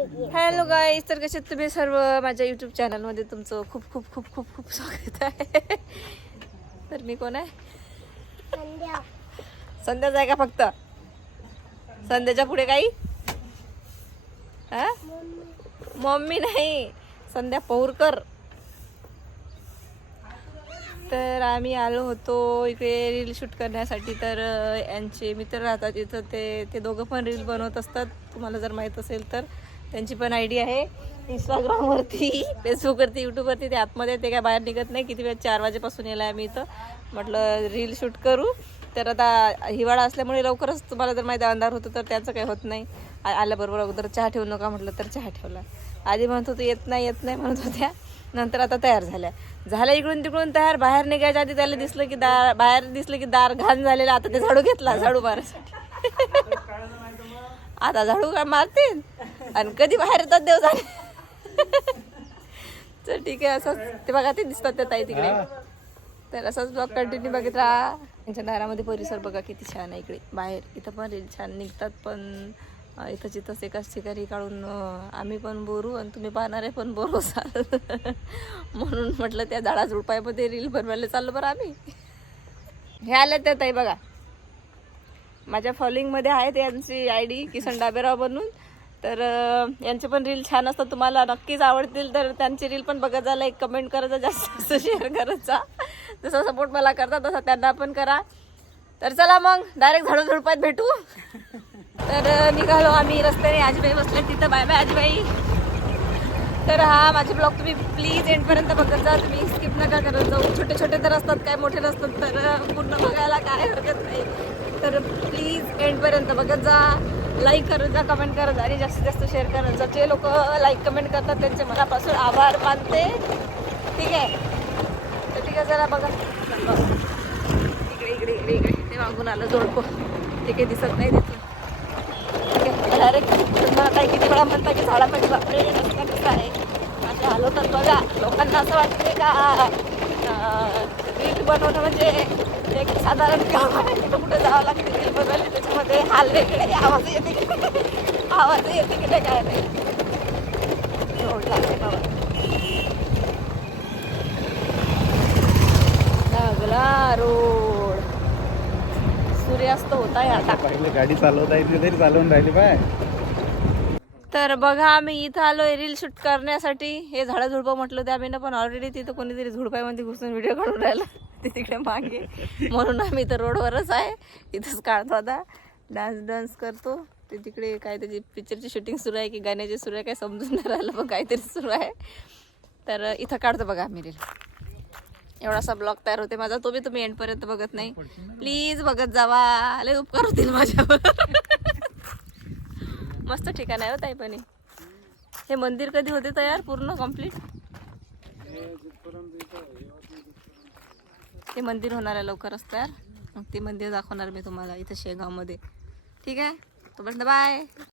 Hello गाईस, तर कसे तुम्ही सर्व माझ्या यूट्यूब चॅनलमध्ये तुमचं खूप खूप खूप खूप खूप स्वागत आहे. तर मी कोण आहे? संध्याच आहे का फक्त? संध्याच्या पुढे काही मम्मी नाही, संध्या पौरकर. तर आम्ही आलो होतो इकडे रील शूट करण्यासाठी. तर यांचे मित्र राहतात इथं, ते दोघं पण रील बनवत असतात. तुम्हाला जर माहीत असेल तर त्यांची पण आयडी आहे इंस्टाग्रामवरती, फेसबुकवरती, यूट्यूबवरती. ते आतमध्ये ते काय बाहेर निघत नाही. किती वेळ 4 वाजेपासून यायला आम्ही इथं. म्हटलं रील शूट करू. तर आता हिवाळा असल्यामुळे लवकरच तुम्हाला जर माहिती अंधार होतं तर त्याचं काही होत नाही. आल्याबरोबर अगोदर चहा ठेवू नका म्हटलं तर चहा ठेवला. आधी म्हणत होतो येत नाही म्हणत होत्या, नंतर आता तयार झाल्या इकडून तिकडून तयार. बाहेर निघायच्या आधी त्याला दिसलं की बाहेर दिसलं की दार घाण झालेलं. आता ते झाडू घेतला, झाडू मारायसाठी. आता झाडू काय मारतील आणि कधी बाहेर येतात देव झाले. तर ठीक आहे, असंच ते बघा, ते दिसतात त्या ताई तिकडे. तर असंच ब्लॉग कंटिन्यू बघत राहा. त्यांच्या दारामध्ये परिसर बघा किती छान आहे. इकडे बाहेर इथं पण रील छान निघतात, पण इथंच इथंच एकाच ठिकाणी काढून आम्ही पण बोरू आणि तुम्ही पाहणारे पण बोर असाल. म्हणून म्हटलं त्या झाडा झुडपायमध्ये रील बनवायला चाललो बरं आम्ही. हे आल्या त्या ताई बघा, माझ्या फॉलोईंगमध्ये आहेत यांची आयडी किसन डाबेराव बनून. तर यांचे पण रील छान असतात, तुम्हाला नक्कीच आवडतील. तर त्यांची रील पण बघत जा, लाईक कमेंट करत जा, जास्त शेअर करत जा. जसा सपोर्ट मला करता तसा त्यांना पण करा. तर चला मग डायरेक्ट झाडू झुडपात भेटू. तर निघालो आम्ही रस्त्याने. आजीबाई बसले तिथं. बाय बाय आजीबाई. तर हा माझे ब्लॉग तुम्ही प्लीज एंडपर्यंत बघत जा. तुम्ही स्किप नका करत जाऊ. छोटे छोटे तर असतात, काय मोठे नसतात. तर पूर्ण बघायला काय हरकत नाही. तर प्लीज एंडपर्यंत बघत जा. लाईक करत जा, कमेंट करत जा आणि जास्तीत जास्त शेअर करत जा. जे लोक लाईक कमेंट करतात त्यांचे मनापासून आभार मानते. ठीक आहे, तर ठीक आहे, जरा बघा. इकडे इकडे इकडे इकडे ते मागून आलं जोडपं. ते काही दिसत नाही तिथून. डायरेक्ट तुम्हाला काही किती वेळा म्हणता की झाडामध्ये बापरे रस्ता कसा आहे. असे आलो तर बघा, लोकांना असं वाटते का रील बनवणं म्हणजे एक साधारण काम आहे. कुठं कुठं जावं लागते रील बनवायला. त्याच्यामध्ये हाल वेगळे, आवाज येते की नाही काय नाही. रोड लागते बाबा, लागला रोड. सूर्यास्त होत आहे आता. पहिले गाडी चालवता येते तरी चालवून राहिली पाय. तर बघा, आम्ही इथं आलोय रील शूट करण्यासाठी. हे झाडं झुडपं म्हटलं ते आम्ही ना, पण ऑलरेडी तिथं कोणीतरी झुडपामध्ये घुसून व्हिडिओ काढून राहिला ते तिकडे मागे. म्हणून आम्ही इथं रोडवरच आहे. इथंच काढतो आता. डान्स करतो. ते तिकडे काय त्याची पिक्चरची शूटिंग सुरू आहे की गाण्याची सुरू आहे काय समजून नाही राहिलं, पण काहीतरी सुरू आहे. तर इथं काढतो बघा आम्ही रील. एवढासा ब्लॉग तयार होते माझा. तो बी तुम्ही एंडपर्यंत बघत नाही. प्लीज बघत जावा, लय उपकार होतील माझ्यावर. मस्त ठिकाण आहे हो ताई. पण हे मंदिर कधी होते तयार पूर्ण कम्प्लीट? ते मंदिर होणार आहे लवकरच तयार. मग ते मंदिर दाखवणार मी तुम्हाला इथं शेगावमध्ये. ठीक आहे, तोपर्यंत बाय.